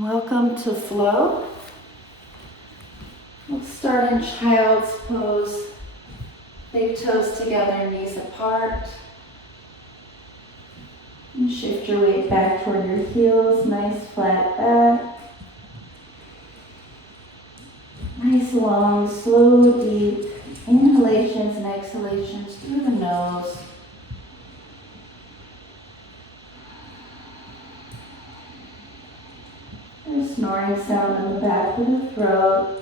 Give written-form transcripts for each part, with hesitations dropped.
Welcome to flow. We'll start in child's pose. Big toes together, knees apart. And shift your weight back toward your heels, nice flat back. Nice long, slow, deep inhalations and exhalations through the nose. There's a snoring sound in the back of the throat.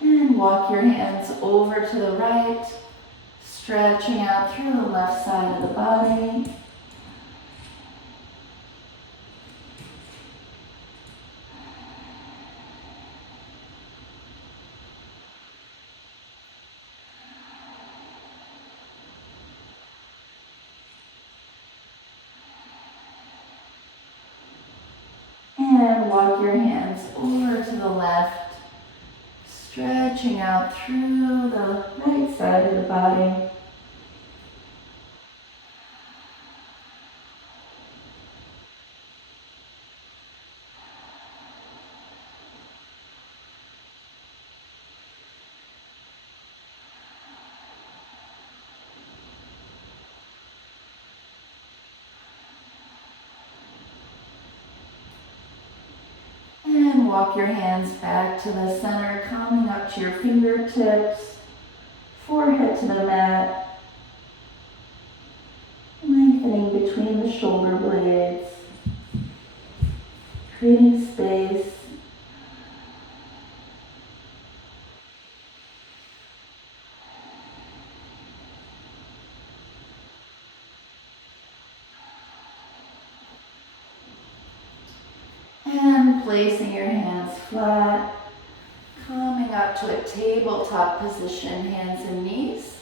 And walk your hands over to the right, stretching out through the left side of the body. And walk your hands over to the left, stretching out through the right side of the body. And walk your hands back to the center, coming up to your fingertips, forehead to the mat, lengthening between the shoulder blades, creating space. And placing your hands flat, coming up to a tabletop position, hands and knees.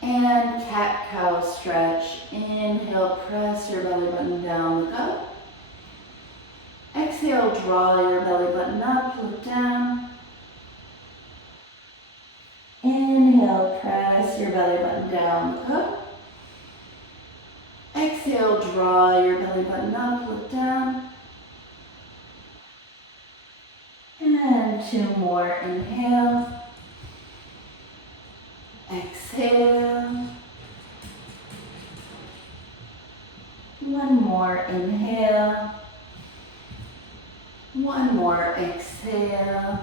And cat-cow stretch. Inhale, press your belly button down, look up. Exhale, draw your belly button up, look down. Inhale, press your belly button down, look up. Exhale, draw your belly button up, look down. And two more, inhale. Exhale. One more, inhale. One more, exhale.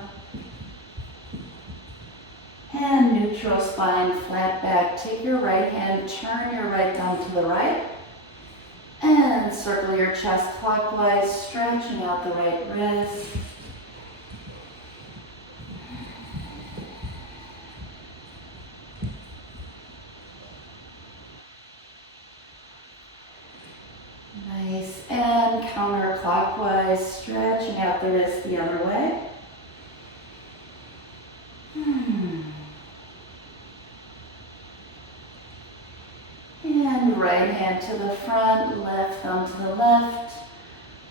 And neutral spine, flat back. Take your right hand, turn your right thumb to the right. And circle your chest clockwise, stretching out the right wrist. Nice, and counterclockwise, stretching out the wrist the other way. And right hand to the front, left thumb to the left.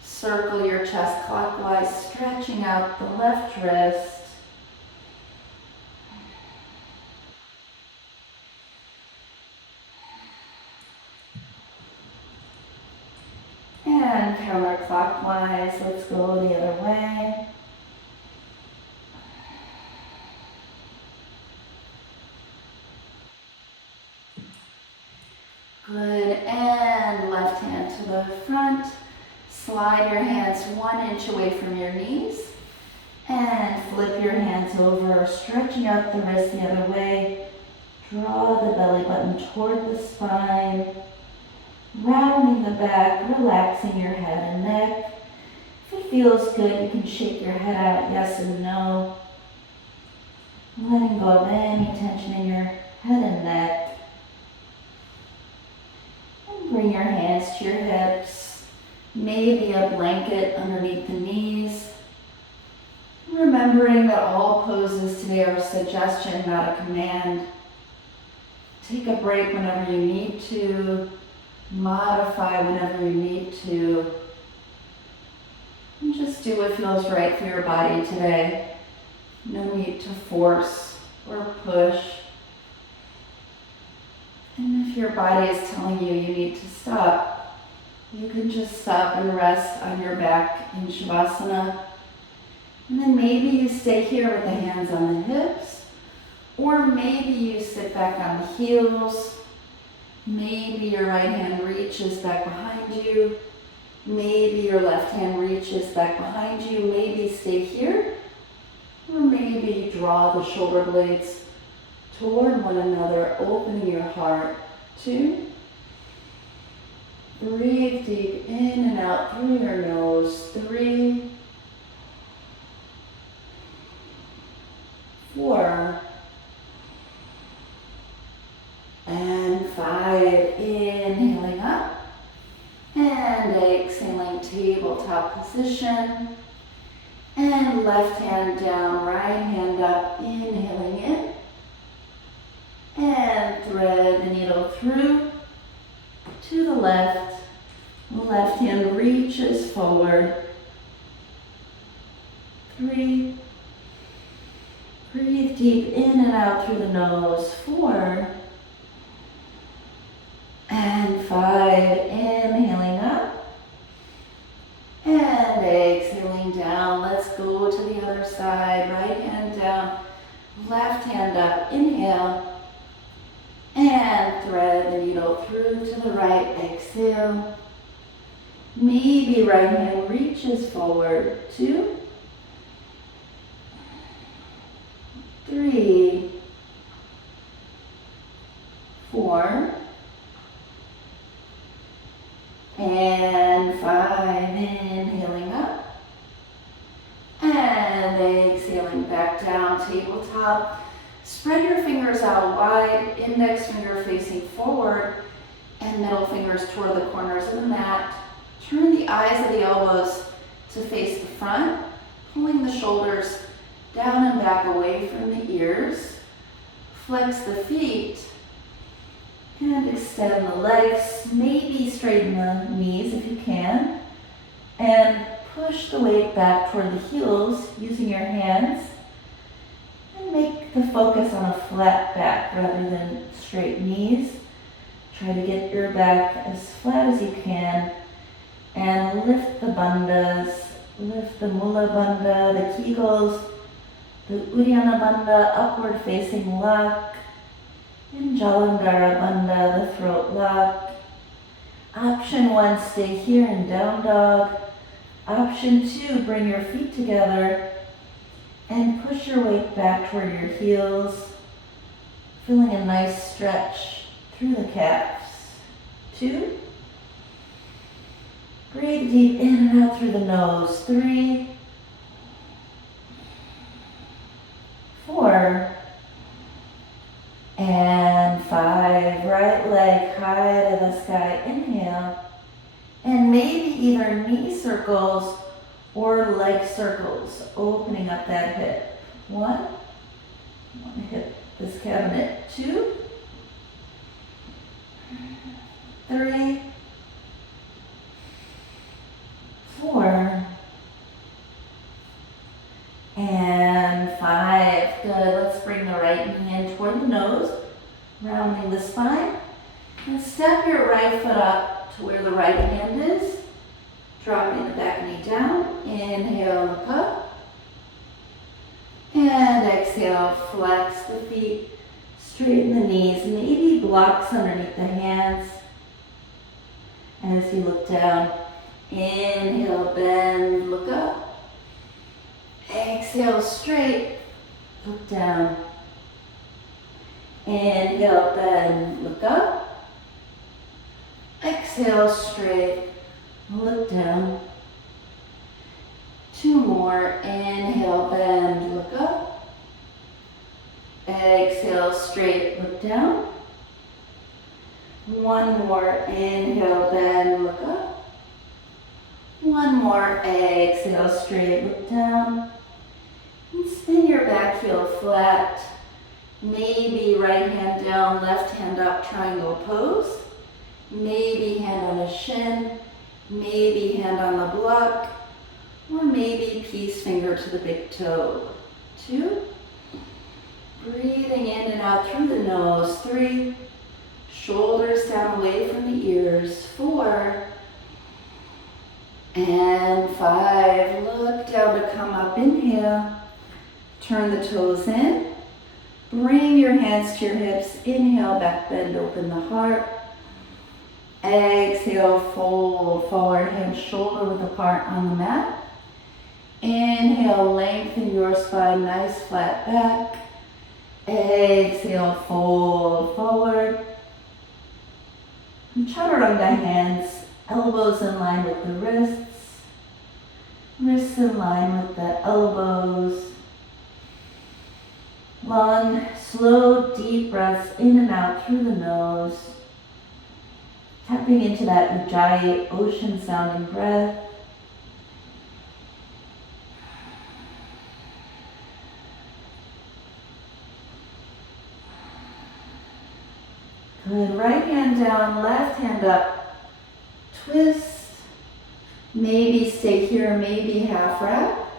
Circle your chest clockwise, stretching out the left wrist. And counterclockwise, let's go the other way. Good, and left hand to the front. Slide your hands 1 inch away from your knees. And flip your hands over, stretching out the wrist the other way. Draw the belly button toward the spine. Rounding the back, relaxing your head and neck. If it feels good, you can shake your head out, yes and no. Letting go of any tension in your head and neck. And bring your hands to your hips. Maybe a blanket underneath the knees. Remembering that all poses today are a suggestion, not a command. Take a break whenever you need to. Modify whenever you need to. And just do what feels right for your body today. No need to force or push. And if your body is telling you you need to stop, you can just stop and rest on your back in Shavasana. And then maybe you stay here with the hands on the hips, or maybe you sit back on the heels. Maybe your right hand reaches back behind you. Maybe your left hand reaches back behind you. Maybe stay here, or maybe draw the shoulder blades toward one another, opening your heart. 2. Breathe deep in and out through your nose. 3. 4. And 5. Inhaling up. And exhaling, tabletop position. And left hand down, right hand up, inhaling in. And thread the needle through to the left. Left hand reaches forward. 3. Breathe deep in and out through the nose. 4. And 5. Inhaling up. And exhaling down. Let's go to the other side. Right hand down, left hand up. Inhale. And thread the needle through to the right. Exhale. Maybe right hand reaches forward. 2. 3. 4. And 5. Inhaling up. And exhaling back down, tabletop. Spread your fingers out wide, index finger facing forward, and middle fingers toward the corners of the mat. Turn the eyes of the elbows to face the front, pulling the shoulders down and back away from the ears. Flex the feet and extend the legs. Maybe straighten the knees if you can. And push the weight back toward the heels using your hands. And make the focus on a flat back rather than straight knees. Try to get your back as flat as you can. And lift the bandhas. Lift the Mula Bandha, the Kegels, the Uddiyana Bandha, upward facing lock. And Jalandhara Bandha, the throat lock. Option 1, stay here in down dog. Option 2, bring your feet together and push your weight back toward your heels, feeling a nice stretch through the calves. 2. Breathe deep in and out through the nose. 3. 4. And 5. Right leg high to the sky. Inhale. And maybe either knee circles or leg circles, opening up that hip. 1. I want to hit this cabinet. 2. 3. 4. And 5. Good. Let's bring the right knee in toward the nose, rounding the spine. And step your right foot up to where the right hand is. Dropping the back knee down. Inhale, look up. And exhale, flex the feet. Straighten the knees. Maybe blocks underneath the hands. As you look down. Inhale, bend, look up. Exhale, straight, look down. Inhale, bend, look up. Exhale, straight, look down. 2 more. Inhale, bend, look up. Exhale, straight, look down. 1 more. Inhale, bend, look up. 1 more. Exhale, straight, look down. And spin your back heel flat. Maybe right hand down, left hand up, triangle pose. Maybe hand on a shin. Maybe hand on the block. or maybe peace finger to the big toe. 2. Breathing in and out through the nose. 3. Shoulders down away from the ears. 4. And 5. Look down to come up. Inhale. Turn the toes in. Bring your hands to your hips. Inhale, back bend, open the heart. Exhale, fold forward, hands shoulder width apart on the mat. Inhale, lengthen your spine, nice flat back. Exhale, fold forward. And chaturanga hands, elbows in line with the wrists. Wrists in line with the elbows. Long, slow, deep breaths in and out through the nose. Tapping into that Ujjayi ocean sounding breath. Good. Right hand down, left hand up. Twist. Maybe stay here, maybe half wrap.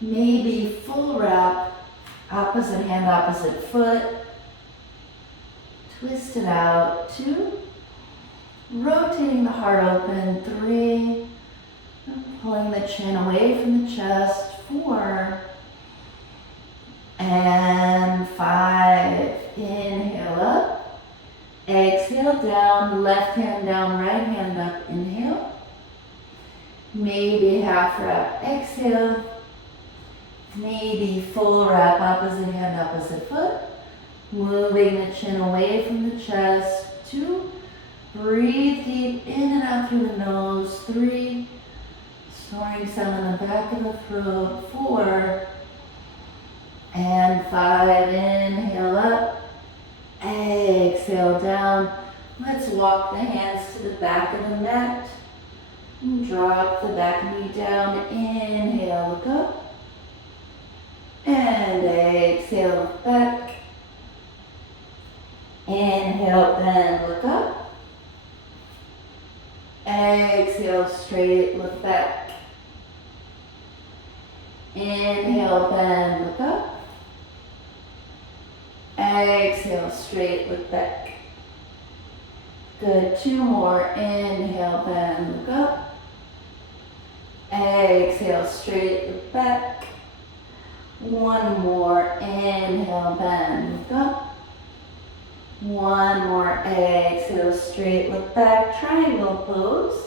Maybe full wrap. Opposite hand, opposite foot. Twist it out. 2. Rotating the heart open. 3. Pulling the chin away from the chest. 4. And 5. Inhale up. Exhale down. Left hand down, right hand up. Inhale. Maybe half wrap. Exhale. Maybe full wrap, opposite hand, opposite foot. Moving the chin away from the chest. 2. Breathe deep in and out through the nose. 3. Snoring sound in the back of the throat. 4. And 5. Inhale up. Exhale down. Let's walk the hands to the back of the mat. And drop the back knee down. Inhale, look up. And exhale, look back. Inhale, bend, look up. Exhale, straight, look back. Inhale, bend, look up. Exhale, straight, look back. Good. 2 more. Inhale, bend, look up. Exhale, straight, look back. 1 more. Inhale, bend, look up. 1 more. Exhale, straight, look back. Triangle pose.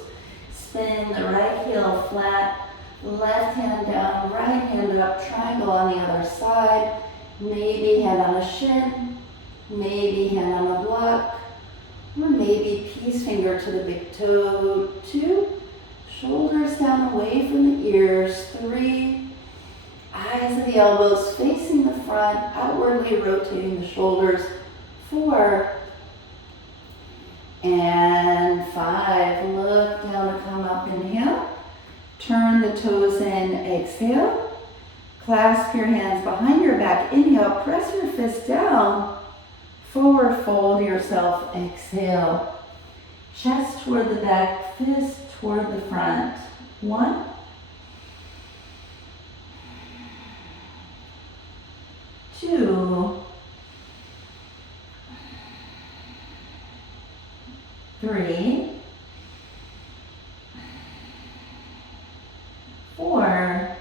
Spin the right heel flat. Left hand down, right hand up. Triangle on the other side. Maybe hand on a shin. Maybe hand on a block. Or maybe peace finger to the big toe. 2. Shoulders down away from the ears. 3. Eyes of the elbows facing the front, outwardly rotating the shoulders. 4. And 5. Look down to come up. Inhale. Turn the toes in. Exhale. Clasp your hands behind your back. Inhale. Press your fist down. Forward fold yourself. Exhale. Chest toward the back. Fist toward the front. 1. 2. 3. 4.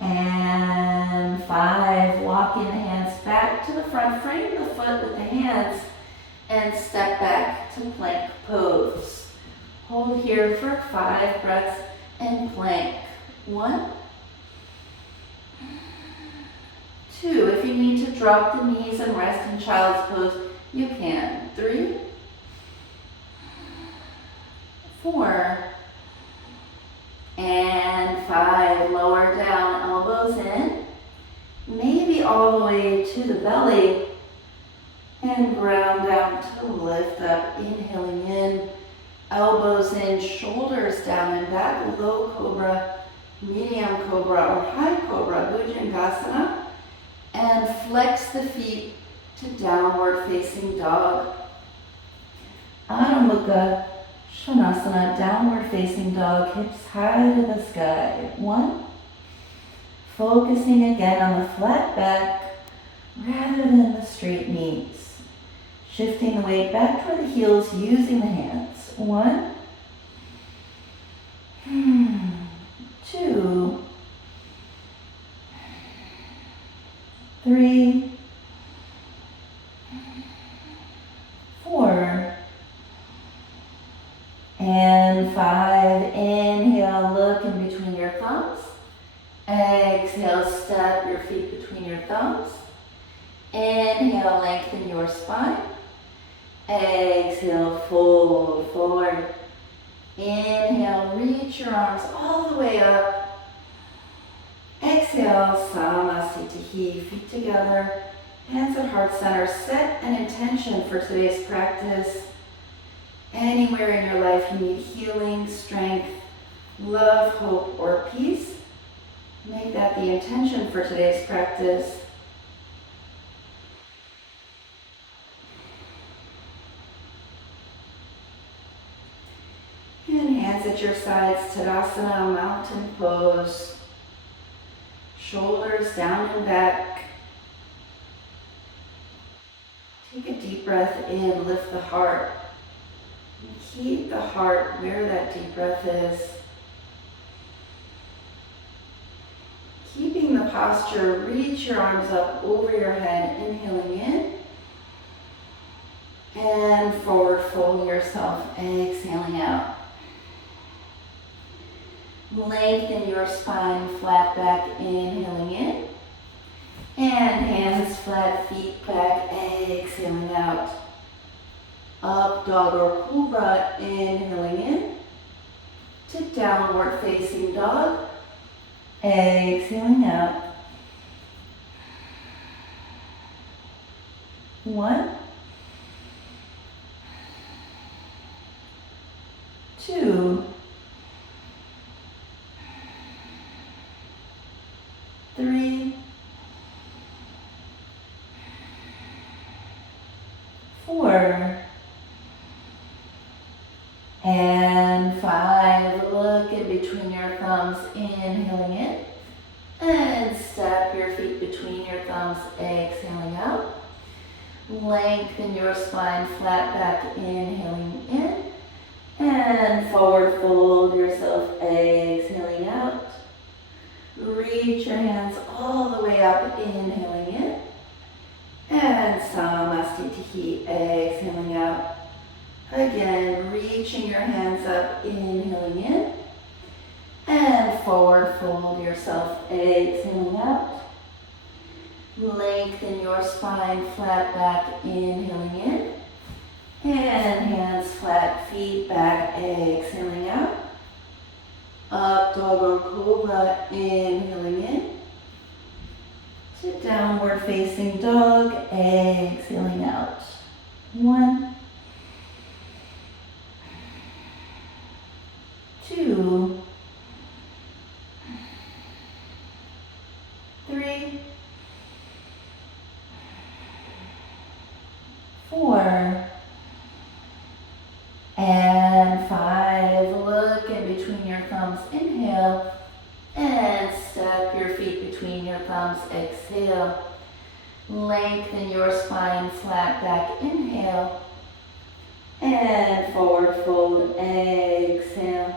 And 5. Walking the hands back to the front. Frame the foot with the hands and step back to plank pose. Hold here for 5 breaths and plank. 1. 2. If you need to drop the knees and rest in child's pose, you can. 3. 4. And 5. Lower down, elbows in. Maybe all the way to the belly. And ground down to lift up. Inhaling in, elbows in, shoulders down and back. Low cobra, medium cobra, or high cobra, Bhujangasana. And flex the feet to downward facing dog. Adho Mukha, Svanasana, downward facing dog, hips high to the sky. 1. Focusing again on the flat back rather than the straight knees. Shifting the weight back toward the heels using the hands. 1. 2. 3. 4. And 5. Inhale, look in between your thumbs. Exhale, step your feet between your thumbs. Inhale, lengthen your spine. Exhale, fold forward. Inhale, reach your arms all the way up. Exhale, Samasthiti, feet together, hands at heart center. Set an intention for today's practice. Anywhere in your life you need healing, strength, love, hope, or peace, make that the intention for today's practice. And hands at your sides, Tadasana, mountain pose. Shoulders down and back. Take a deep breath in, lift the heart. And keep the heart where that deep breath is. Keeping the posture, reach your arms up over your head, inhaling in. And forward fold yourself, exhaling out. Lengthen your spine, flat back, inhaling in. And hands flat, feet back, exhaling out. Up dog or cobra, inhaling in. To downward facing dog, exhaling out. 1. 2. 3. 4. And 5. Look in between your thumbs, inhaling in. And step your feet between your thumbs, exhaling out. Lengthen your spine, flat back, inhaling in. And forward fold yourself, exhaling out. Reach your hands all the way up, inhaling in. And Samasthiti, exhaling out. Again, reaching your hands up, inhaling in. And forward fold yourself, exhaling out. Lengthen your spine, flat back, inhaling in. And hands flat, feet back, exhaling out. Up dog or cobra, inhaling in. To downward facing dog, exhaling out. 1. 2. 3. 4. And 5. Look in between your thumbs, inhale. And step your feet between your thumbs, exhale. Lengthen your spine, flat back, inhale. And forward fold, exhale.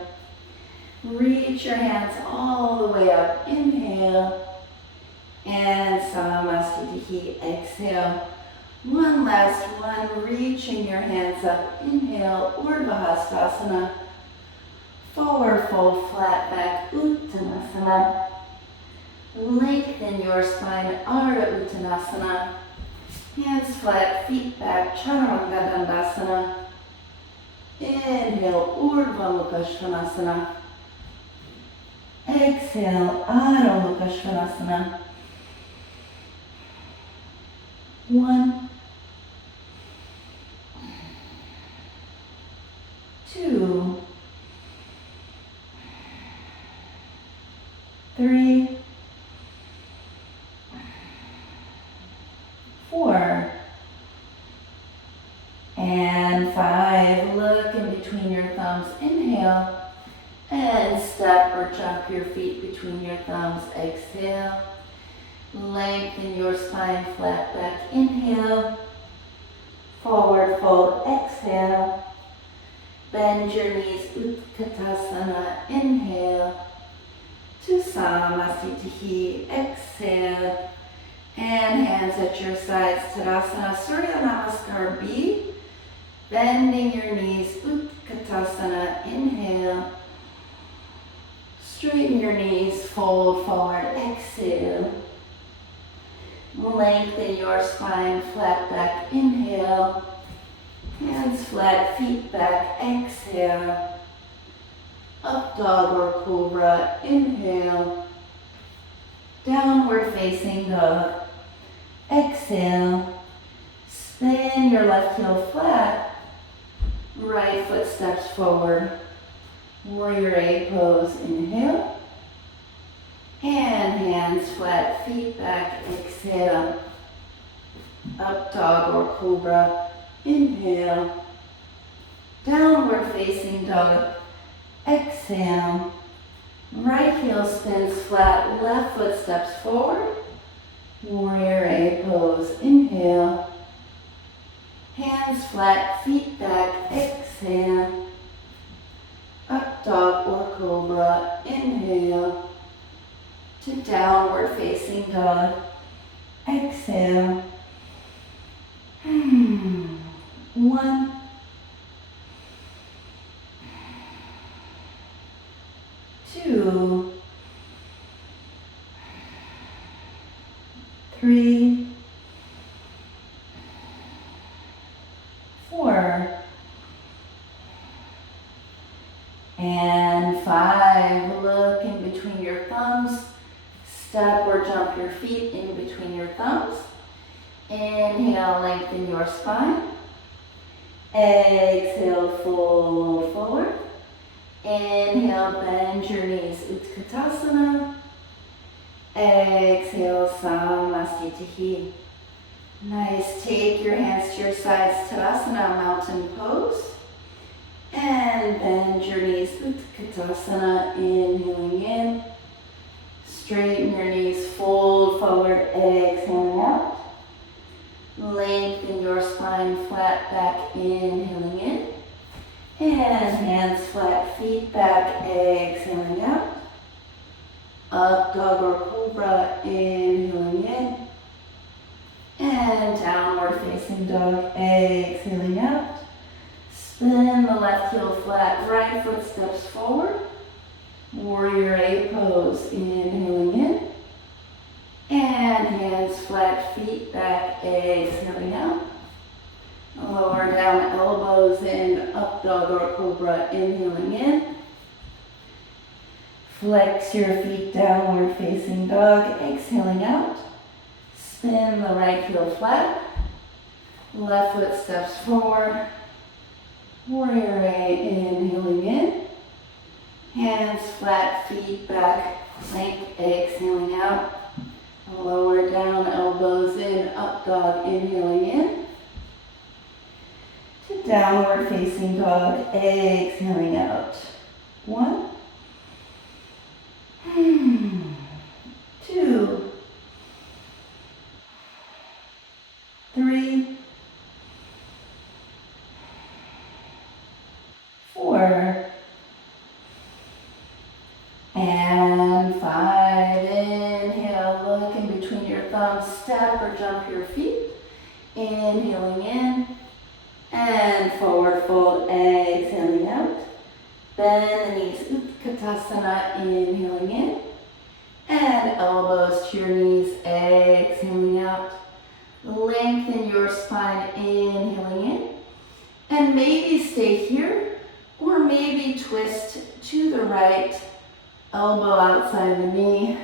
Reach your hands all the way up, inhale. And Samasthiti, exhale. One last one, reaching your hands up, inhale, Urdhva Hastasana. Forward fold, flat back, Uttanasana. Lengthen your spine, Ardha Uttanasana. Hands flat, feet back, Chaturanga Dandasana. Inhale, Urdhva Mukha Svanasana. Exhale, Adho Mukha Svanasana. 1. 2. 3. 4. And 5. Look in between your thumbs. thumbs. Inhale. And step or jump your feet between your thumbs. Exhale. Lengthen your spine, flat back. Inhale. Forward fold. Exhale. Bend your knees. Utkatasana. Inhale. To Samasthiti. Exhale. And hands at your sides. Tadasana. Surya Namaskar B. Bending your knees. Utkatasana. Inhale. Straighten your knees, fold forward, exhale. Lengthen your spine, flat back, inhale. Hands flat, feet back, exhale. Up dog or cobra, inhale. Downward facing dog, exhale. Spin your left heel flat, right foot steps forward. Warrior A pose, inhale. And hands flat, feet back, exhale. Up dog or cobra, inhale. Downward facing dog, exhale. Right heel spins flat, left foot steps forward. Warrior A pose, inhale. Hands flat, feet back, exhale. Up dog or cobra, inhale. To downward facing dog, exhale. 1, 2, 3, 4, and 5. Look in between your thumbs. Step or jump your feet in between your thumbs. Inhale, lengthen your spine. Exhale, fold forward. Inhale, bend your knees, Utkatasana. Exhale, Samasthiti. Nice. Take your hands to your sides, Tadasana, mountain pose. And bend your knees, Utkatasana, inhaling in. Straighten your knees, fold forward, exhaling out. Lengthen your spine, flat back, inhaling in. And hands flat, feet back, exhaling out. Up dog or cobra, inhaling in. And downward facing dog, exhaling out. Spin the left heel flat, right foot steps forward. Warrior A pose, inhaling in. And hands flat, feet back, exhaling out. Lower down, elbows in, up dog or cobra, inhaling in. Flex your feet, downward facing dog, exhaling out. Spin the right heel flat. Left foot steps forward. Warrior A, inhaling in. Hands flat, feet back, plank, exhaling out. Lower down, elbows in, up dog, inhaling in. To downward facing dog, exhaling out. 1, 2, 3, 4, and 5. Inhale, look in between your thumbs, step or jump your feet. Inhaling in and forward fold, exhaling out. Bend the knees, Utkatasana, inhaling in. And elbows to your knees, exhaling out. Lengthen your spine, inhaling in. And maybe stay here, or maybe twist to the right. Elbow outside the knee.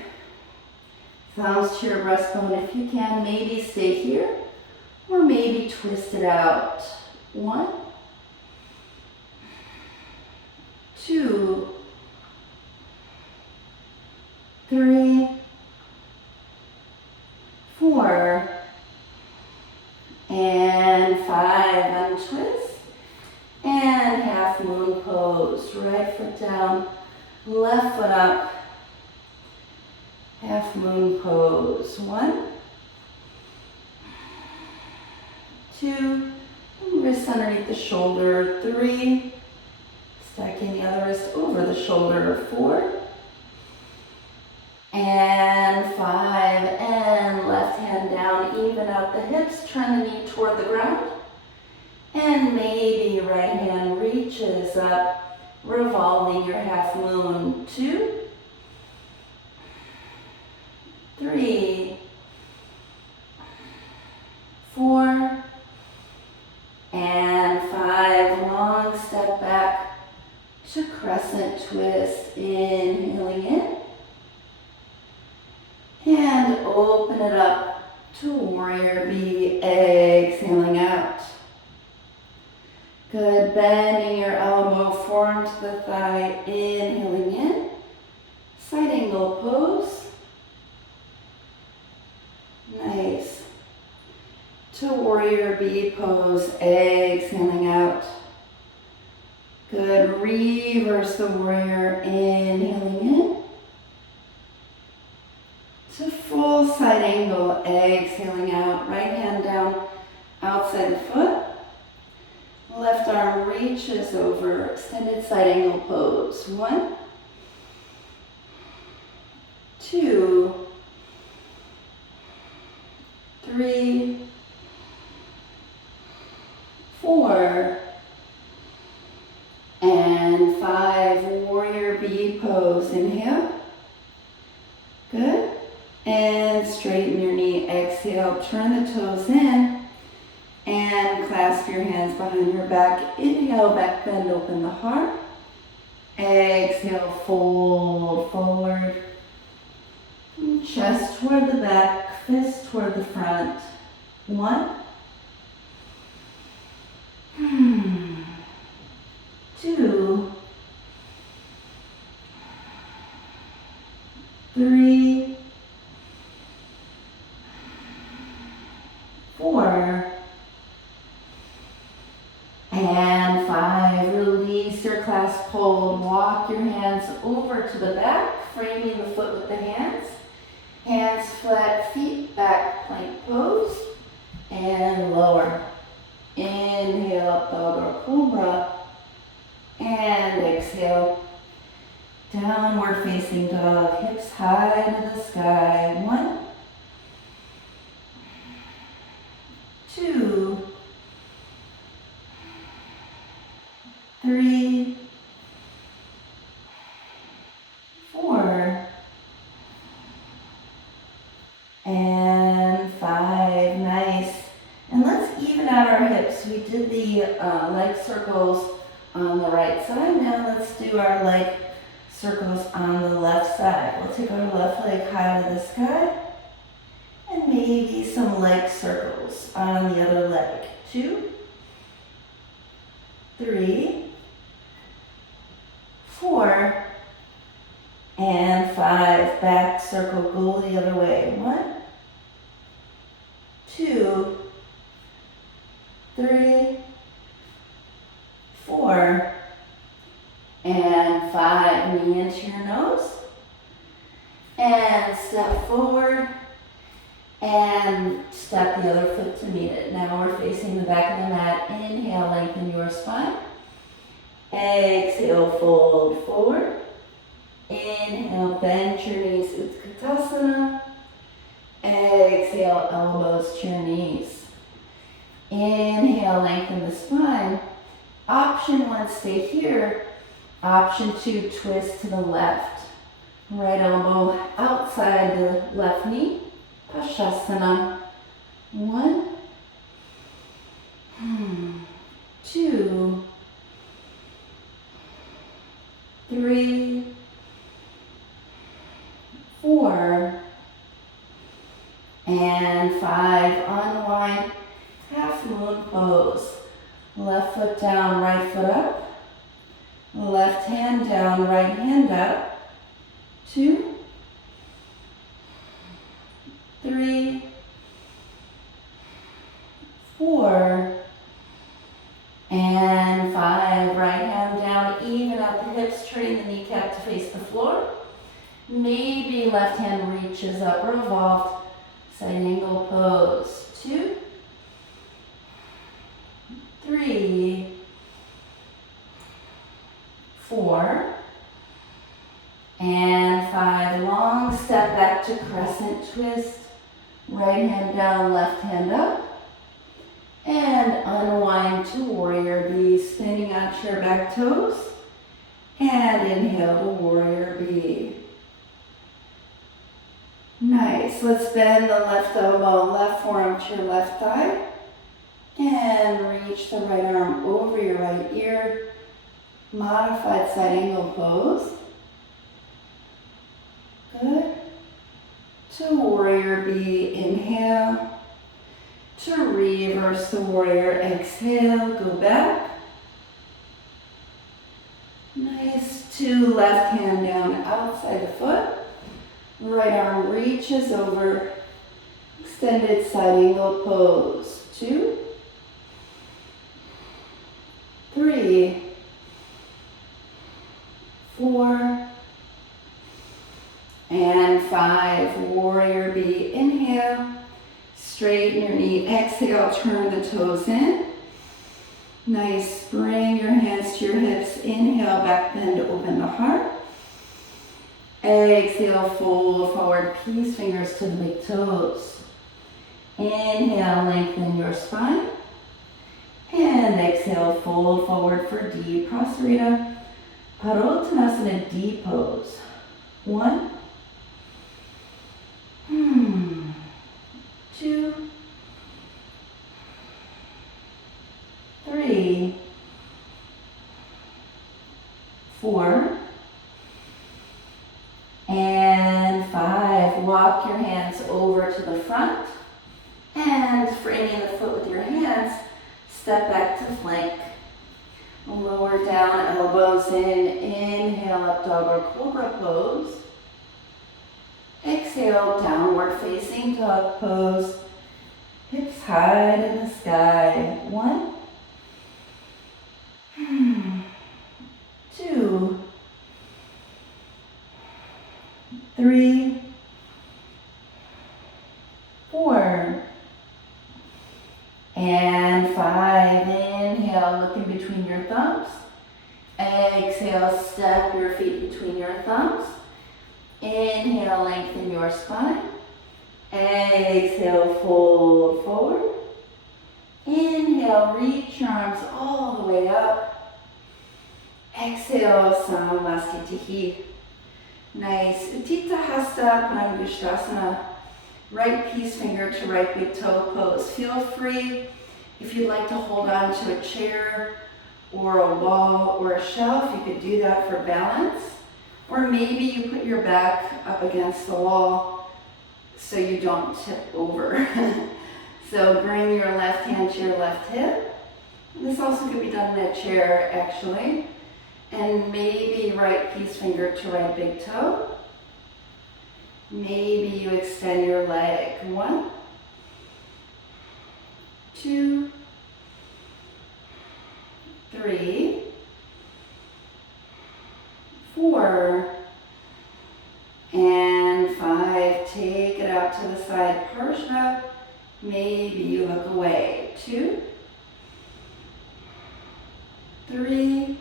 Thumbs to your breastbone if you can. Maybe stay here, or maybe twist it out. 1, 2, 3, 4, and 5. Untwist. And half moon pose. pose. Right foot down, left foot up. Half moon pose. 1, 2, wrists underneath the shoulder. 3, stacking the other wrist over the shoulder. 4, and 5, and left hand down, even out the hips, turn the knee toward the ground, and maybe right hand reaches up, revolving your half moon. 2, 3, 4, and 5. Long step back to crescent twist, inhaling in. And open it up to warrior B, exhaling out. Good, bending your elbow forward to the thigh, inhaling in. Side angle pose. Nice. To warrior B pose, exhaling out. Good, reverse the warrior, inhaling in. To full side angle, exhaling out. Right hand down, outside the foot. Left arm reaches over, extended side angle pose. 1, 2, 3, 4, and 5. Warrior B pose. Inhale. Good. And straighten your knee. Exhale, turn the toes in and clasp your hands behind your back. Inhale, back bend, open the heart. Exhale, fold forward. Chest toward the back, fist toward the front. 1, 2, 3, 4, and 5. Release your clasp hold. Walk your hands over to the back, framing the foot with the hands. Hands flat, feet back, plank pose, and lower. Inhale, up dog or cobra, and exhale. Downward facing dog, hips high to the sky. 1, 2, 3, 4, and 5. Nice. And let's even out our hips. We did the leg circles on the right side. Now let's do our leg circles on the left side. We'll take our left leg high to the sky and maybe some leg circles on the other leg. 2, 3, 4, and 5. Back circle, go the other way. 1, 2, 3, 4, and 5. Knee into your nose. And step forward. And step the other foot to meet it. Now we're facing the back of the mat. Inhale, lengthen your spine. Exhale, fold forward. Inhale, bend your knees, Utkatasana. Exhale, elbows to your knees. Inhale, lengthen the spine. Option 1, stay here. Option 2, twist to the left. Right elbow outside the left knee. Pashasana. 1, 2, 3, 4, and 5. Unwind, half moon pose. Left foot down, right foot up. Left hand down, right hand up. 2, 3, 4, and 5. Right hand down, even up the kneecap to face the floor. Maybe left hand reaches up, revolved, side angle pose. 2, 3, 4, and 5. Long step back to crescent twist. Right hand down, left hand up. And unwind to warrior B, spinning out your back toes. And inhale to warrior B. Nice. Let's bend the left elbow, left forearm to your left thigh. And reach the right arm over your right ear. Modified side angle pose. Good. To warrior B, inhale. To reverse the warrior, exhale, go back. Nice. To left hand down outside the foot. Right arm reaches over. Extended side angle pose. 2, 3, 4, and 5. Warrior B, inhale. Straighten your knee, exhale, turn the toes in. Nice, bring your hands to your hips. Inhale, back bend, open the heart. Exhale, fold forward, peace fingers to the big toes. Inhale, lengthen your spine. And exhale, fold forward for D, Prasarita. Padottanasana, D pose. 1, 2, 3, 4, and 5. Walk your hands over to the front, and framing the foot with your hands, step back to plank. Lower down, elbows in, inhale up dog or cobra pose. Exhale, downward facing dog pose. Hips high to the sky. 1, 2, 3, 4, and 5. Inhale, look in between your thumbs. Exhale, step your feet between your thumbs. Inhale, lengthen your spine. Exhale, fold forward. Inhale, reach your arms all the way up. Exhale, Samastitihi. Nice. Utthita Hasta Paramudishtasana. Right peace finger to right big toe pose. Feel free if you'd like to hold on to a chair or a wall or a shelf, you could do that for balance. Or maybe you put your back up against the wall so you don't tip over. So bring your left hand to your left hip. This also could be done in a chair actually. And maybe right peace finger to right big toe. Maybe you extend your leg. 1, 2, 3, 4, and 5. Take it out to the side, Parsha. Maybe you look away. 2, 3,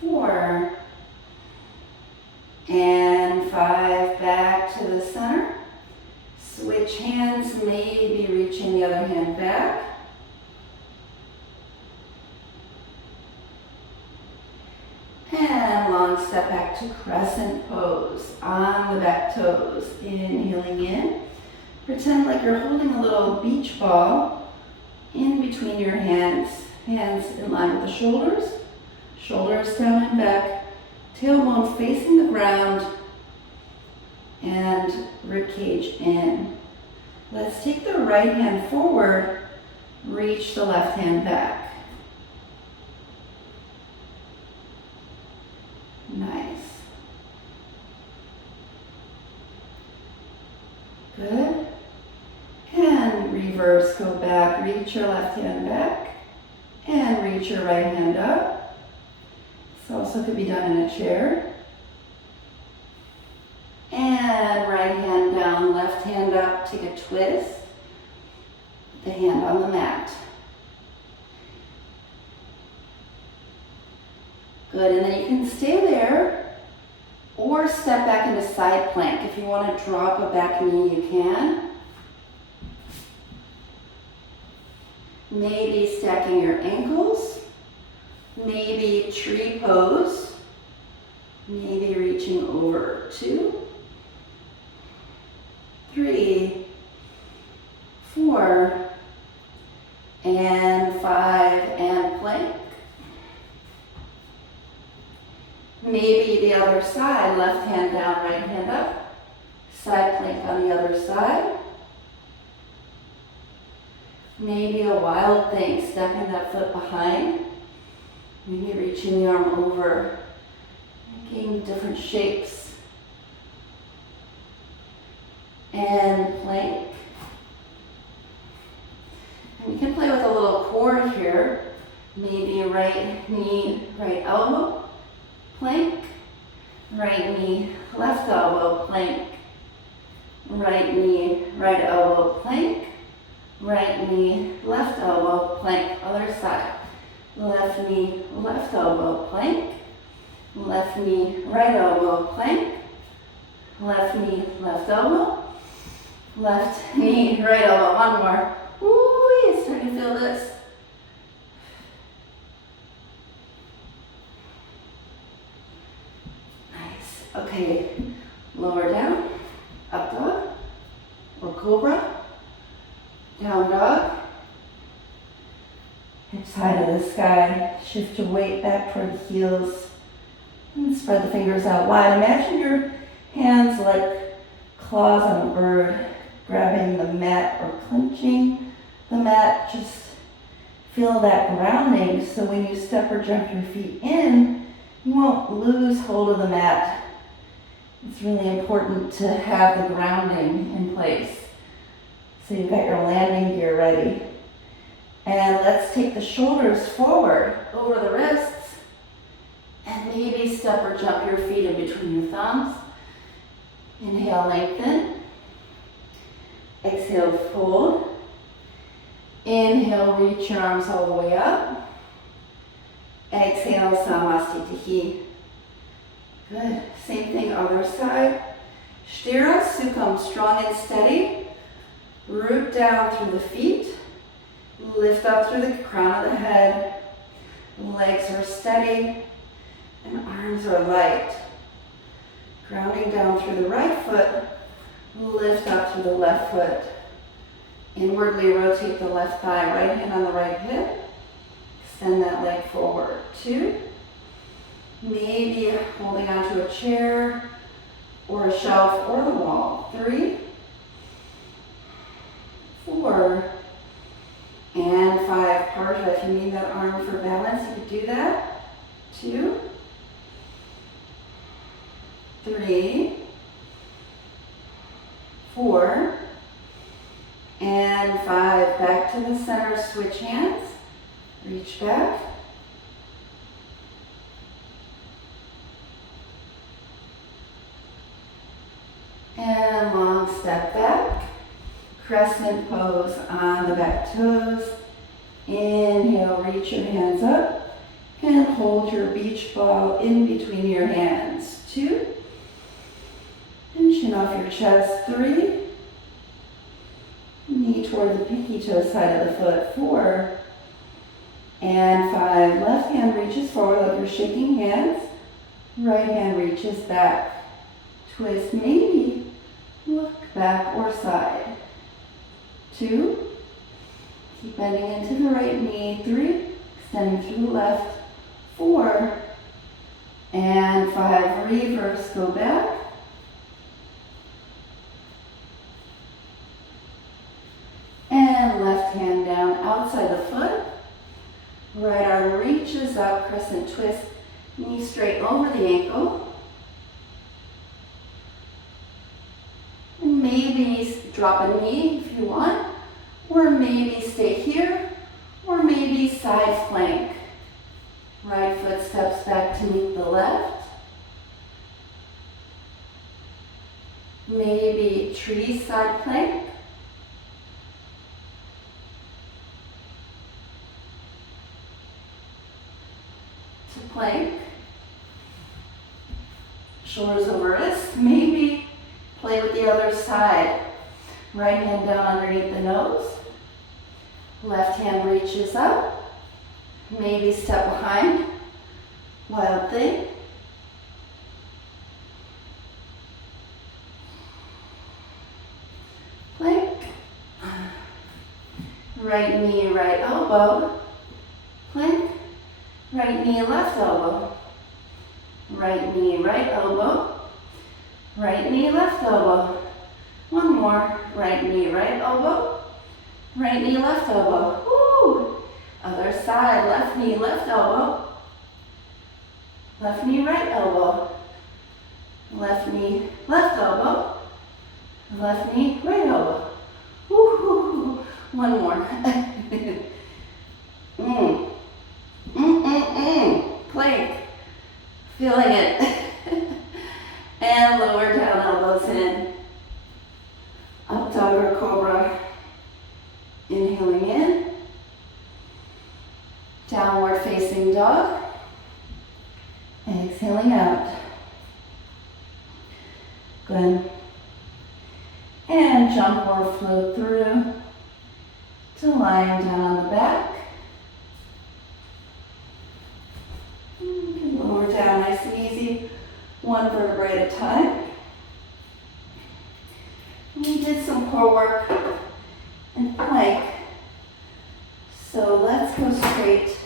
4, and 5. Back to the center. Switch hands, maybe reaching the other hand back. And long step back to crescent pose on the back toes. Inhaling in. Pretend like you're holding a little beach ball in between your hands. Hands in line with the shoulders. Shoulders down and back. Tailbone facing the ground. And ribcage in. Let's take the right hand forward. Reach the left hand back. Nice. Good. And reverse, go back. Reach your left hand back. And reach your right hand up. So Also could be done in a chair. And right hand down, left hand up, take a twist. The hand on the mat. Good, and then you can stay there or step back into side plank. If you want to drop a back knee, you can. Maybe stacking your ankles. Maybe tree pose. Maybe reaching over 2, 3, 4, and 5, and plank. Maybe the other side, left hand down, right hand up. Side plank on the other side. Maybe a wild thing, stepping that foot behind. Maybe reaching the arm over, making different shapes. And plank. And we can play with a little core here. Maybe right knee, right elbow, plank. Right knee, left elbow, plank. Right knee, right elbow, plank. Right knee, left elbow, plank. Other side. Left knee, left elbow, plank. Left knee, right elbow, plank. Left knee, left elbow. Left knee, right elbow. One more. Ooh, starting to feel this. Nice. Okay, lower down, up dog, or cobra. Down dog. Hips high to the sky. Shift your weight back toward the heels. And spread the fingers out wide. Imagine your hands like claws on a bird, grabbing the mat or clenching the mat. Just feel that grounding so when you step or jump your feet in, you won't lose hold of the mat. It's really important to have the grounding in place. So you've got your landing gear ready. And let's take the shoulders forward over the wrists and maybe step or jump your feet in between your thumbs. Inhale, lengthen. Exhale, fold. Inhale, reach your arms all the way up. Exhale, Samasthiti. Good. Same thing, other side. Sthira Sukham, strong and steady. Root down through the feet. Lift up through the crown of the head. Legs are steady and arms are light. Grounding down through the right foot. Lift up through the left foot. Inwardly rotate the left thigh. Right hand on the right hip. Extend that leg forward. 2. Maybe holding onto a chair or a shelf or the wall. 3. 4. And 5. Partha, if you need that arm for balance, you could do that. 2. 3. 4. And 5. Back to the center, switch hands. Reach back. And long step back. Crescent pose on the back toes. Inhale, reach your hands up and hold your beach ball in between your hands. 2. And chin off your chest. 3. Knee toward the pinky toe side of the foot. 4. And 5. Left hand reaches forward like you're shaking hands. Right hand reaches back. Twist, maybe look back or side. 2. Keep bending into the right knee. 3. Extending through the left. 4. And 5. Reverse, go back. And left hand down outside the foot. Right arm reaches up, crescent twist. Knee straight over the ankle. And maybe drop a knee if you want. Or maybe stay here. Or maybe side plank. Right foot steps back to meet the left. Maybe tree side plank. To plank. Shoulders over wrists. Maybe play with the other side. Right hand down underneath the nose. Left hand reaches up. Maybe step behind. Wild thing. Plank. Right knee, right elbow. Plank. Right knee, left elbow. Right knee, right elbow. Right knee, left elbow. One more. Right knee, right elbow. Right knee, left elbow. Woo! Other side. Left knee, left elbow. Left knee, right elbow. Left knee, left elbow. Left knee, right elbow. Woo-hoo. One more. Plank. Feeling it. And lower down, elbows in. Up dog or cobra. Inhaling in. Downward facing dog. Exhaling out. Good. And jump or float through to lying down on the back. Lower down nice and easy, one vertebrae at a time. We did some core work and plank, so let's go straight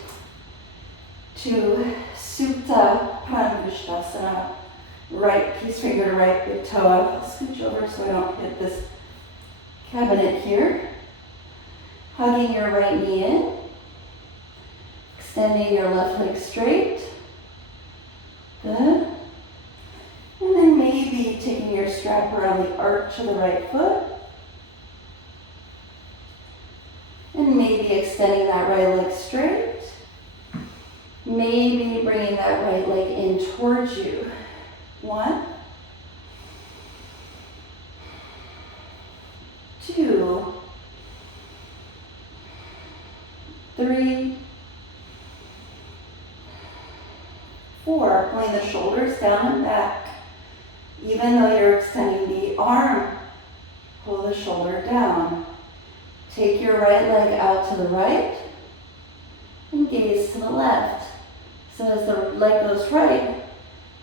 to Supta Pranavishtasana. Right peace finger to right big toe up. I'll scooch over so I don't hit this cabinet here. Hugging your right knee in. Extending your left leg straight. Good. And then maybe taking your strap around the arch of the right foot. And maybe extending that right leg straight. Maybe bringing that right leg in towards you. 1, 2, 3, 4. Pulling the shoulders down and back. Even though you're extending the arm, pull the shoulder down. Take your right leg out to the right and gaze to the left. So as the leg goes right,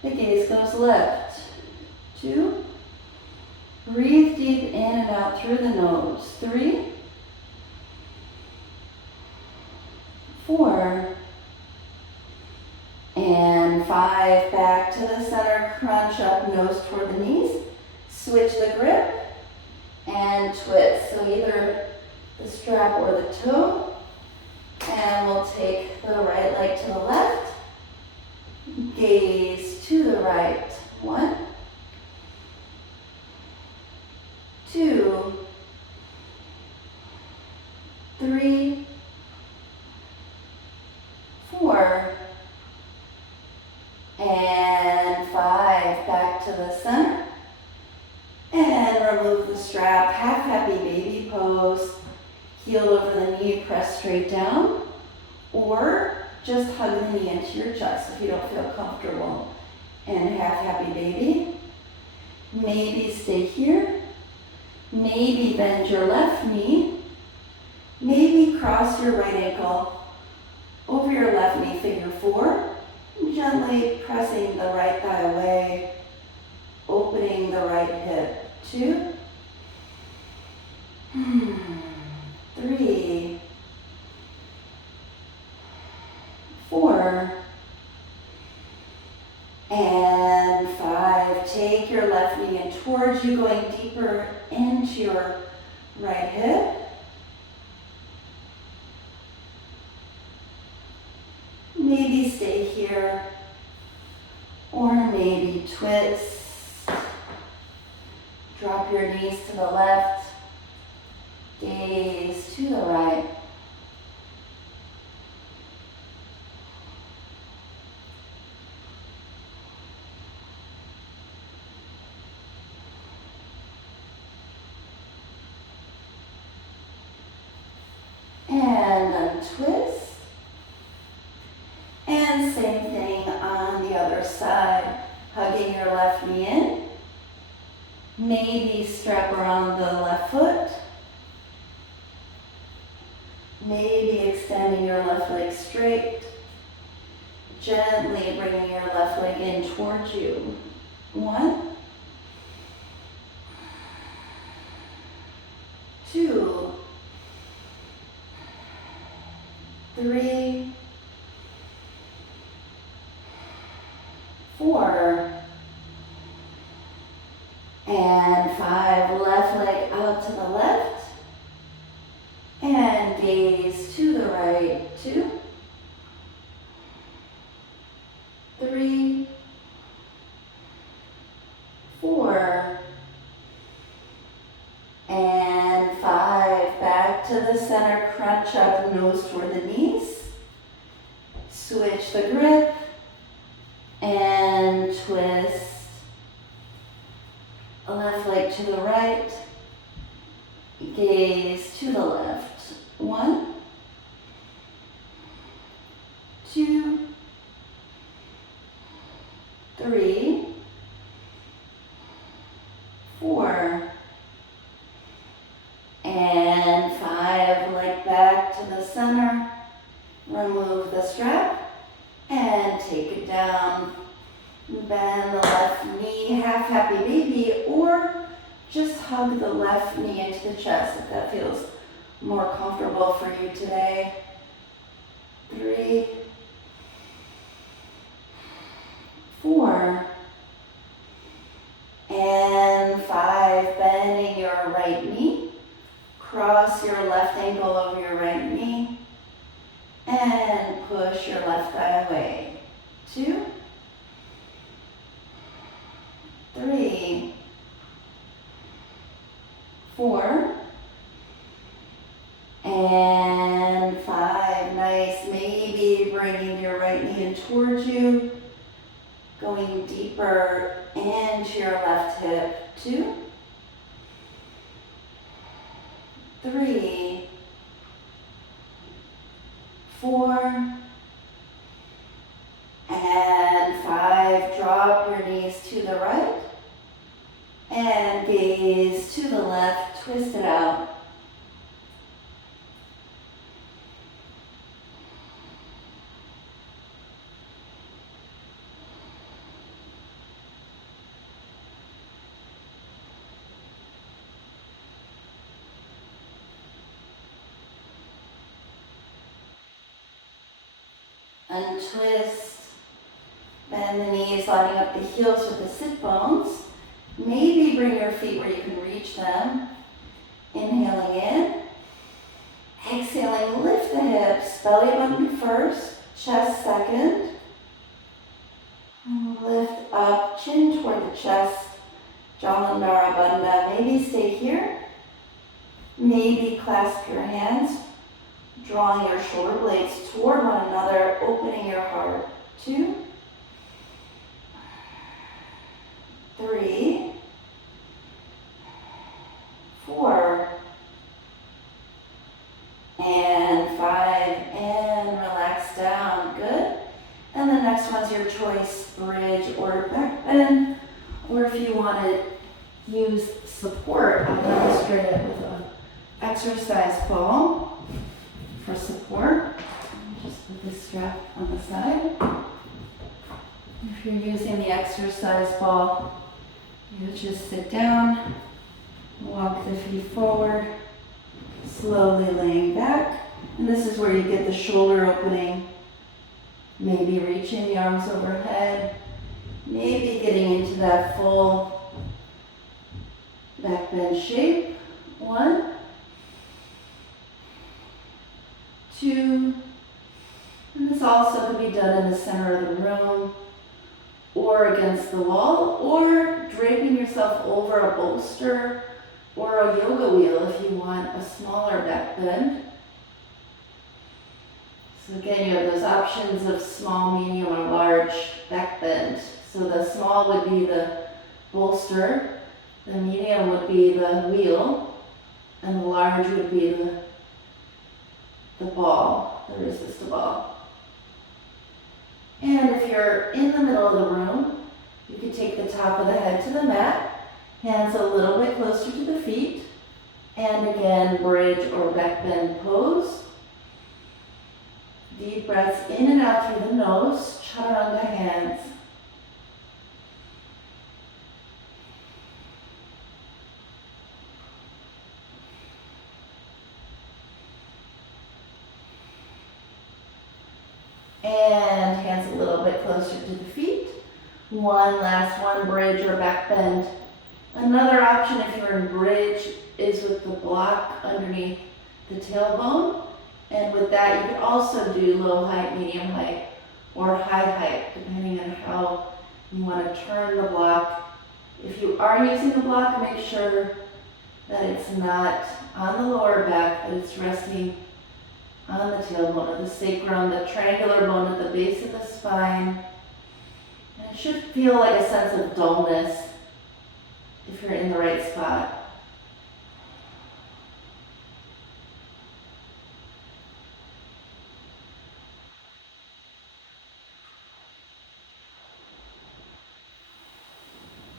the gaze goes left. 2. Breathe deep in and out through the nose. 3, 4, and 5. Back to the center, crunch up, nose toward the knees. Switch the grip and twist. So either the strap or the toe. And we'll take the right leg to the left. Gaze to the right. 1, 2, 3, 4, and 5. Back to the center. And remove the strap. Half happy baby pose. Heel over the knee, press straight down. Or just hug the knee into your chest if you don't feel comfortable. And half happy baby. Maybe stay here. Maybe bend your left knee. Maybe cross your right ankle over your left knee, figure 4. Gently pressing the right thigh away. Opening the right hip. 2. 3, 4, and 5. Take your left knee in towards you, going deeper into your right hip. Maybe stay here, or maybe twist. Drop your knees to the left. Gaze to the right. twist. And same thing on the other side. Hugging your left knee in. Maybe strap around the left foot. Maybe extending your left leg straight. Gently bringing your left leg in towards you. 1, 2, 3, 4, and 5. Left leg out to the left. And gaze to the right. 2, 3, 4, and 5. Back to the center, crunch up, nose toward the knees. Switch the grip and twist. Left leg to the right, gaze to the left. 1, 2, 3, 4, and 5. Leg back to the center. Remove the strap and take it down. Bend the left knee, half happy baby, or just hug the left knee into the chest if that feels more comfortable for you today. 3, 4, and 5. Bending your right knee. Cross your left ankle over your right knee. And push your left thigh away. 2, 3, 4, and 5. Nice. Maybe bringing your right knee in towards you. Going deeper into your left hip. 2, 3, 4, and 5. Drop your knees to the right and gaze to the left. Twist it out. Untwist. Bend the knees, lining up the heels with the sit bones. Maybe bring your feet where you can reach them. Inhaling in. Exhaling, lift the hips. Belly button first, chest second. Lift up, chin toward the chest. Jalandhara Bandha. Maybe stay here. Maybe clasp your hands. Drawing your shoulder blades toward one another, opening your heart. 2, 3, 4, and 5, and relax down. Good. And the next one's your choice, bridge or back bend, or if you want to use support, I'll demonstrate it with an exercise ball. For support, just put this strap on the side. If you're using the exercise ball, you just sit down, walk the feet forward, slowly laying back. And this is where you get the shoulder opening, maybe reaching the arms overhead, maybe getting into that full back bend shape. 1, 2, and this also could be done in the center of the room or against the wall, or draping yourself over a bolster or a yoga wheel if you want a smaller back bend. So again, you have those options of small, medium, or large back bend. So the small would be the bolster, the medium would be the wheel, and the large would be the ball. the resistable. And if you're in the middle of the room, you can take the top of the head to the mat, hands a little bit closer to the feet, and again, bridge or back bend pose. Deep breaths in and out through the nose, chaturanga hands. And hands a little bit closer to the feet. One last one, bridge or back bend. Another option if you're in bridge is with the block underneath the tailbone. And with that, you can also do low height, medium height, or high height, depending on how you want to turn the block. If you are using the block, make sure that it's not on the lower back, that it's resting on the tailbone of the sacrum, the triangular bone at the base of the spine. And it should feel like a sense of dullness if you're in the right spot.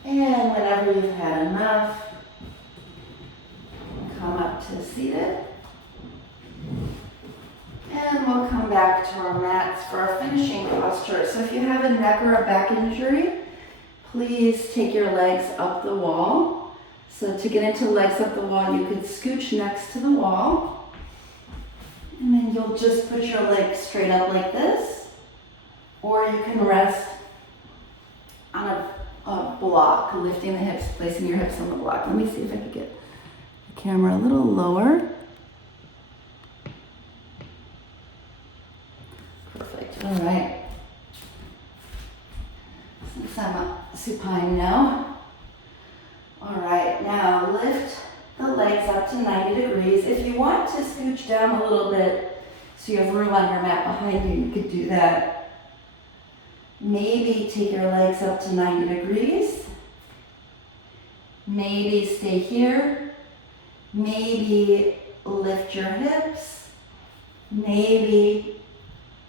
And whenever you've had enough, come up to seated. And we'll come back to our mats for our finishing posture. So if you have a neck or a back injury, please take your legs up the wall. So to get into legs up the wall, you could scooch next to the wall. And then you'll just put your legs straight up like this. Or you can rest on a block, lifting the hips, placing your hips on the block. Let me see if I can get the camera a little lower. Perfect. All right. Since I'm supine now. All right, now lift the legs up to 90 degrees. If you want to scooch down a little bit so you have room on your mat behind you, you could do that. Maybe take your legs up to 90 degrees. Maybe stay here. Maybe lift your hips. Maybe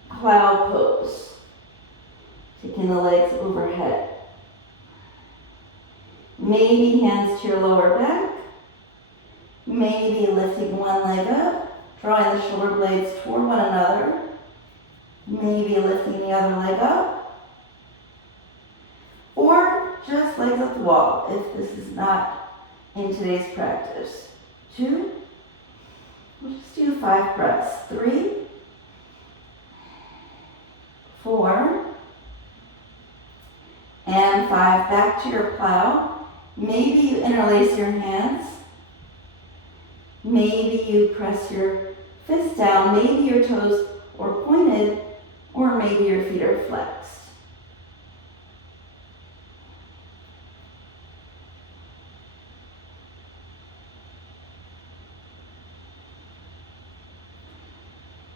cloud pose. Taking the legs overhead. Maybe hands to your lower back. Maybe lifting one leg up, drawing the shoulder blades toward one another. Maybe lifting the other leg up. Or just legs up the wall if this is not in today's practice. 2. We'll just do 5 breaths. 3, 4, and 5. Back to your plow. Maybe you interlace your hands. Maybe you press your fists down. Maybe your toes are pointed, or maybe your feet are flexed.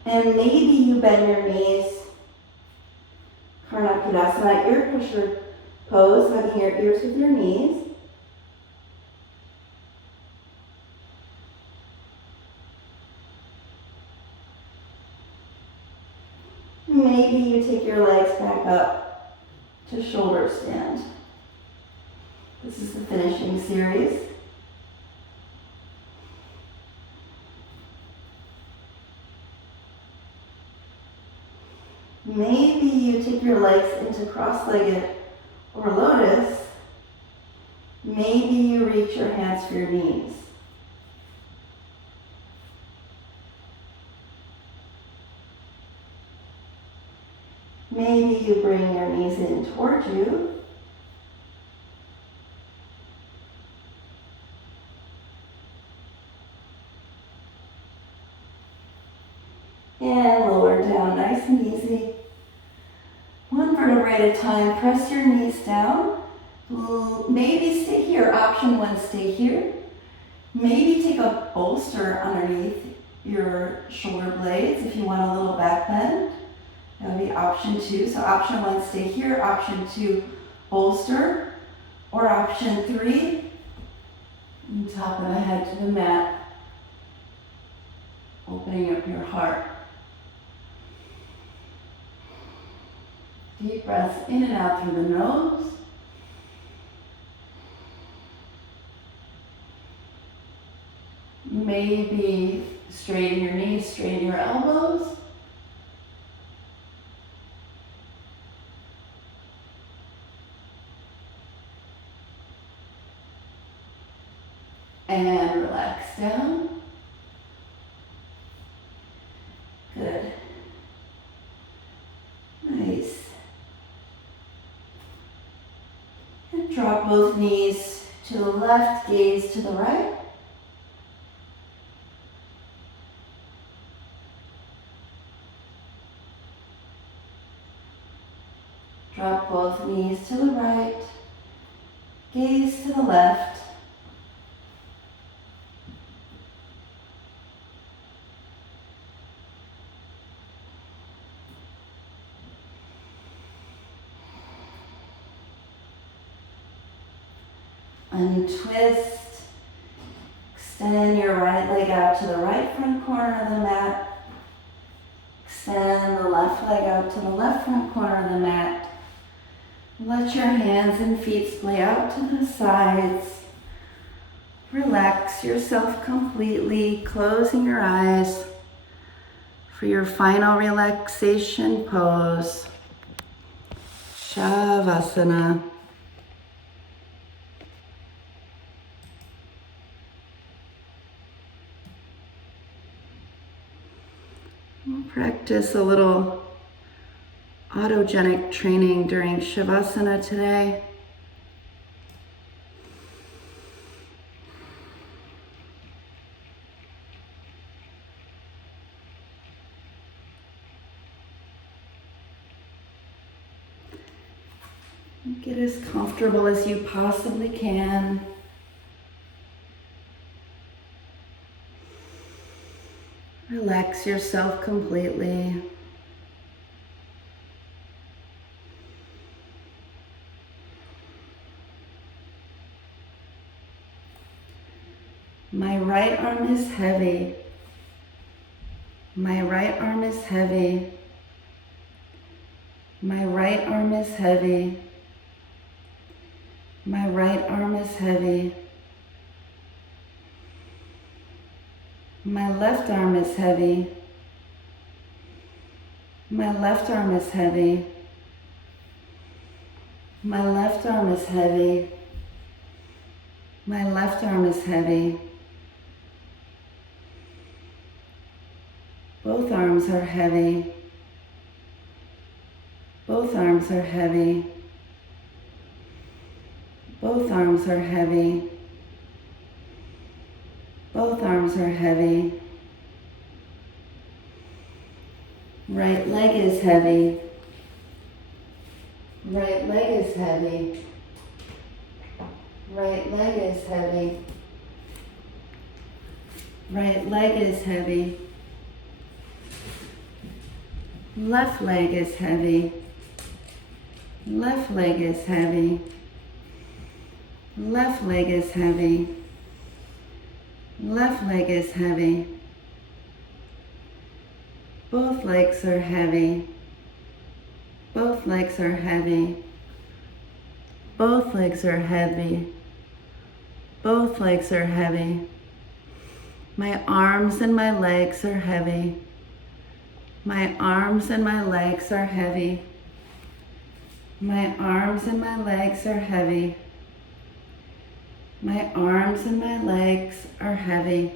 And maybe you bend your knees, Karnakidasana, ear pusher pose, hugging your ears with your knees. Maybe you take your legs back up to shoulder stand. This is the finishing series. Maybe you take your legs into cross-legged or lotus. Maybe you reach your hands for your knees. Maybe you bring your knees in towards you. And lower down, nice and easy. One vertebrae at a time, press your knees down. Maybe stay here, option 1, stay here. Maybe take a bolster underneath your shoulder blades if you want a little back bend. That would be option 2. So option 1, stay here. Option 2, bolster. Or option 3, top of the head to the mat. Opening up your heart. Deep breaths in and out through the nose. Maybe straighten your knees, straighten your elbows. And relax down. Good. Nice. And drop both knees to the left, gaze to the right. Drop both knees to the right, gaze to the left. Untwist. Extend your right leg out to the right front corner of the mat. Extend the left leg out to the left front corner of the mat. Let your hands and feet splay out to the sides. Relax yourself completely, closing your eyes for your final relaxation pose, Shavasana. We'll practice a little autogenic training during Shavasana today. Get as comfortable as you possibly can. Relax yourself completely. My right arm is heavy. My right arm is heavy. My right arm is heavy. My right arm is heavy. My left arm is heavy. My left arm is heavy. My left arm is heavy. My left arm is heavy. Both arms are heavy. Both arms are heavy. Both arms are heavy. Both arms are heavy. Right leg is heavy. Right leg is heavy. Right leg is heavy. Right leg is heavy. Left leg is heavy. Left leg is heavy. Left leg is heavy. Left leg is heavy. Both legs are heavy. Both legs are heavy. Both legs are heavy. Both legs are heavy. My arms and my legs are heavy. My arms and my legs are heavy. My arms and my legs are heavy. My arms and my legs are heavy.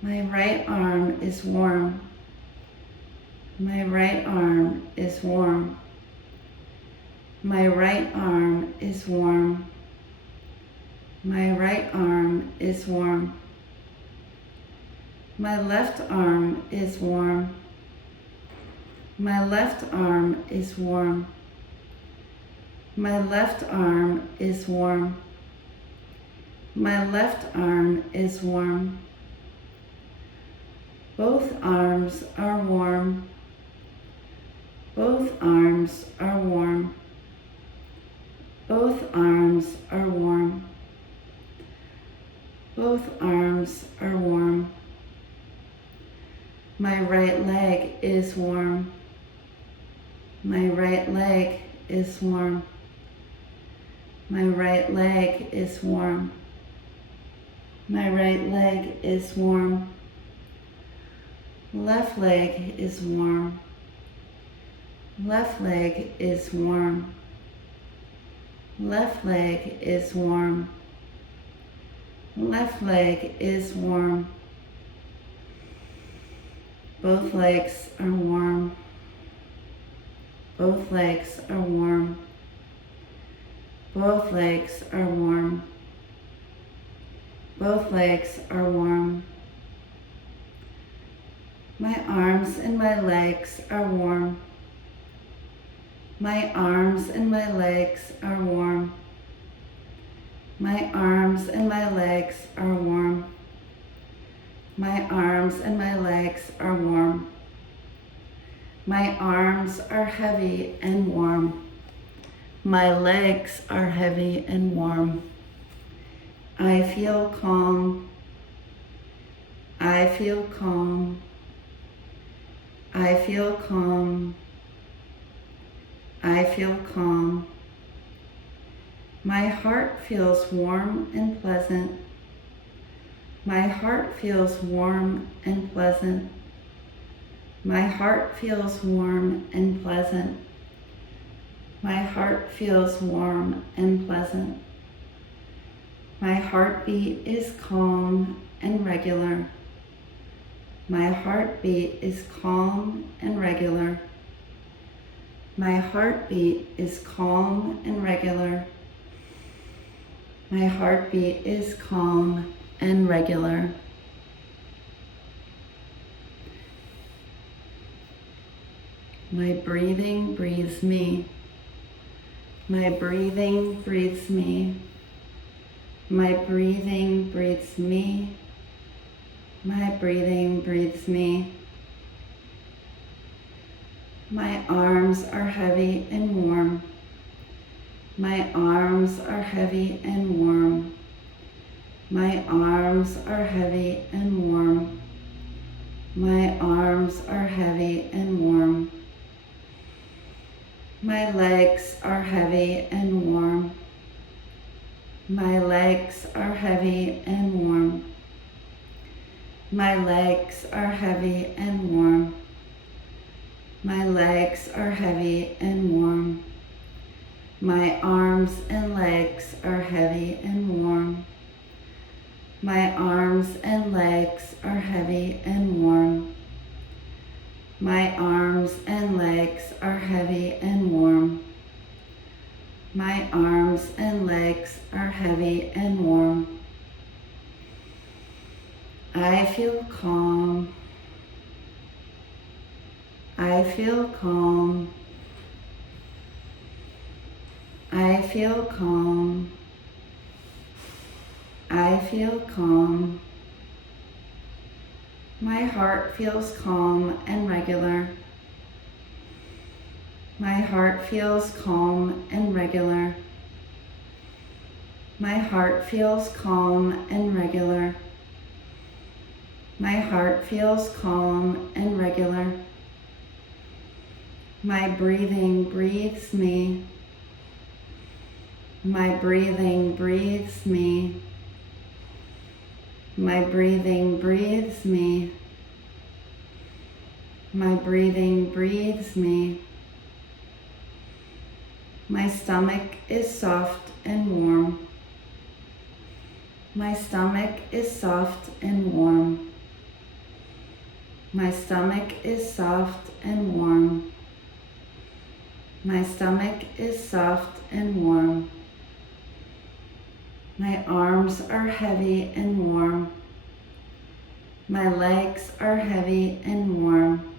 My right arm is warm. My right arm is warm. My right arm is warm. My right arm is warm. My left arm is warm. My left arm is warm. My left arm is warm. My left arm is warm. Both arms are warm. Both arms are warm. Both arms are warm. Both arms are warm. My right leg is warm. My right leg is warm. My right leg is warm. My right leg is warm. Left leg is warm. Left leg is warm. Left leg is warm. Left leg is warm. Both legs are warm. Both legs are warm. Both legs are warm. Both legs are warm. My arms and my legs are warm. My arms and my legs are warm. My arms and my legs are warm. My arms and my legs are warm. My arms are heavy and warm. My legs are heavy and warm. I feel calm. I feel calm. I feel calm. I feel calm. My heart feels warm and pleasant. My heart feels warm and pleasant. My heart feels warm and pleasant. My heart feels warm and pleasant. My heartbeat is calm and regular. My heartbeat is calm and regular. My heartbeat is calm and regular. My heartbeat is calm and regular. My breathing breathes me. My breathing breathes me. My breathing breathes me. My breathing breathes me. My arms are heavy and warm. My arms are heavy and warm. My arms are heavy and warm. My arms are heavy and warm. My legs are heavy and warm. My legs are heavy and warm. My legs are heavy and warm. My legs are heavy and warm. My arms and legs are heavy and warm. My arms and legs are heavy and warm. My arms and legs are heavy and warm. My arms and legs are heavy and warm. I feel calm. I feel calm. I feel calm. I feel calm. My heart feels calm and regular. My heart feels calm and regular. My heart feels calm and regular. My heart feels calm and regular. My breathing breathes me. My breathing breathes me. My breathing breathes me. My breathing breathes me. My stomach is soft and warm. My stomach is soft and warm. My stomach is soft and warm. My stomach is soft and warm. My arms are heavy and warm. My legs are heavy and warm.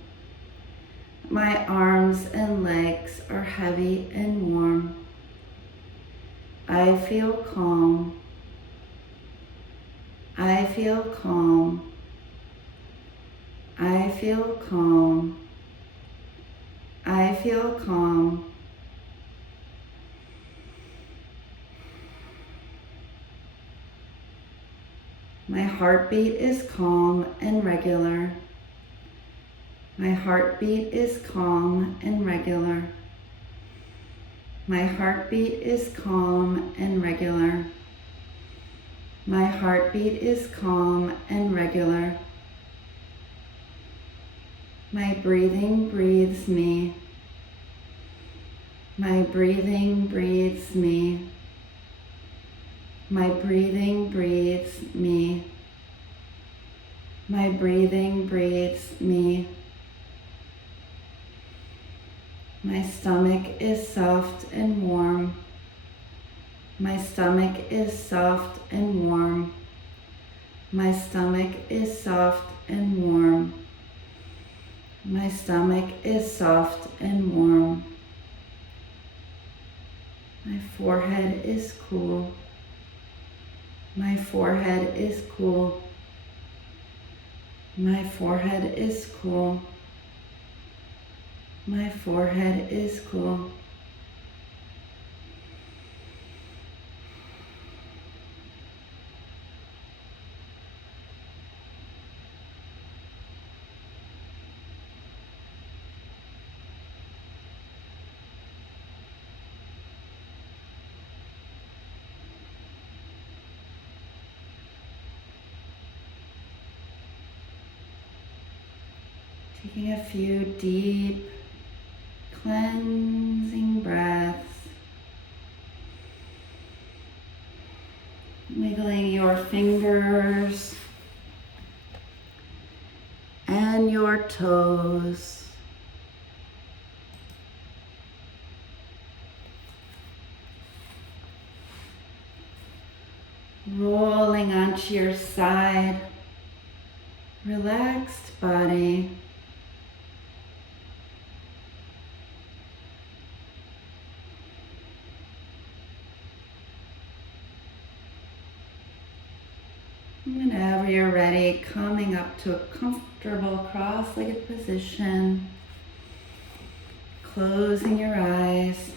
My arms and legs are heavy and warm. I feel calm. I feel calm. I feel calm. I feel calm. My heartbeat is calm and regular. My heartbeat is calm and regular. My heartbeat is calm and regular. My heartbeat is calm and regular. My breathing breathes me. My breathing breathes me. My breathing breathes me. My breathing breathes me. My stomach is soft and warm. My stomach is soft and warm. My stomach is soft and warm. My stomach is soft and warm. My forehead is cool. My forehead is cool. My forehead is cool. My forehead is cool. Taking a few deep, cleansing breaths. Wiggling your fingers and your toes. Rolling onto your side. Relaxed body. Whenever you're ready, coming up to a comfortable cross-legged position, closing your eyes.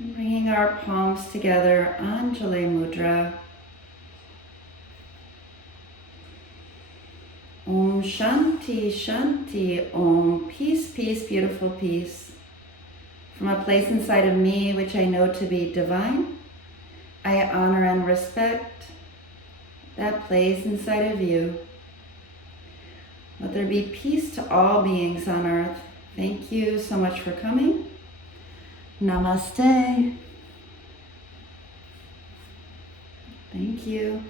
Bringing our palms together, Anjali Mudra. Om Shanti Shanti Om. Peace, peace, beautiful peace. From a place inside of me which I know to be divine, I honor and respect that place inside of you. Let there be peace to all beings on earth. Thank you so much for coming. Namaste. Thank you.